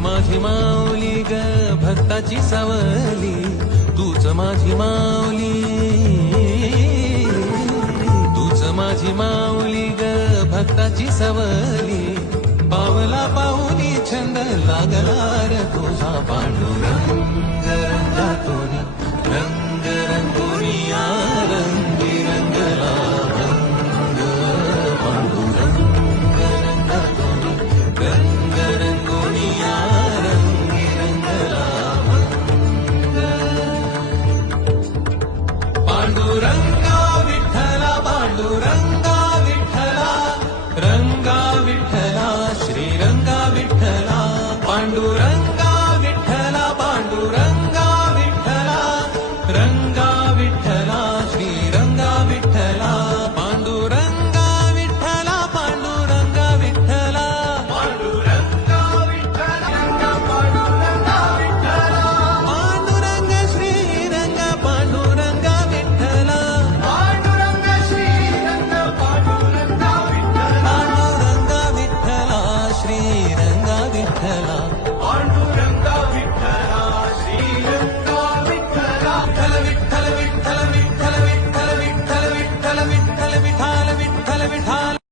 माझी माऊली ग भक्ताची सावली, तूच माझी माऊली, तूच माझी माऊली ग भक्ताची सावली. पावला पाहुनी छंद लागला रे तुझा पांडुरंग रंगातून रंग रंगोनी रंगी रंगला रंग पांडुरंग रंगातून रंग रंगोनी रंगी रंगला पांडुरंगा विठ्ठला पांडुरंगा विठ्ठला रंगा विठ्ठला श्रीरंगा विठ्ठला पांडुरंगा